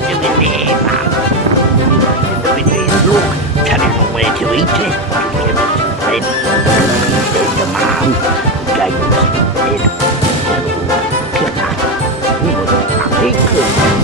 doing there, Mum? Doing there? Look, telling her where to eat it. Then said to Mum, gave us his head. Look at that. He was a lucky cook.